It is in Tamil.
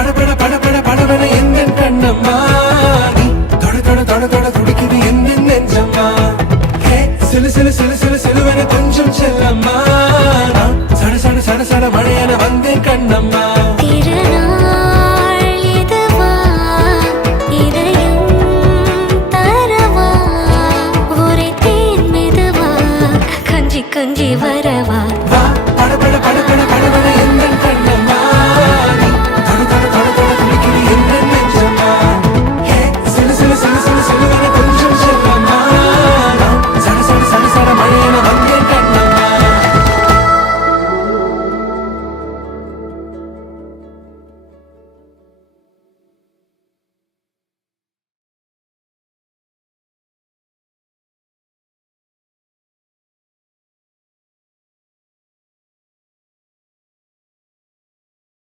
படபட படபட படபட எந்த கண்ணம்மா நீ தொட தொட தொட தொட துடிக்குது எந்த நெஞ்சம்மா ஹே சிலு சிலு சிலு சிலு சிலுவன கொஞ்சம் செல்லம்மா நான் சட சட சட சட மழையன வந்தேன் கண்ணம்மா திருநாள் இதுவா இதயம் தரவா ஒரே தேன் மெதுவா கஞ்சி கஞ்சி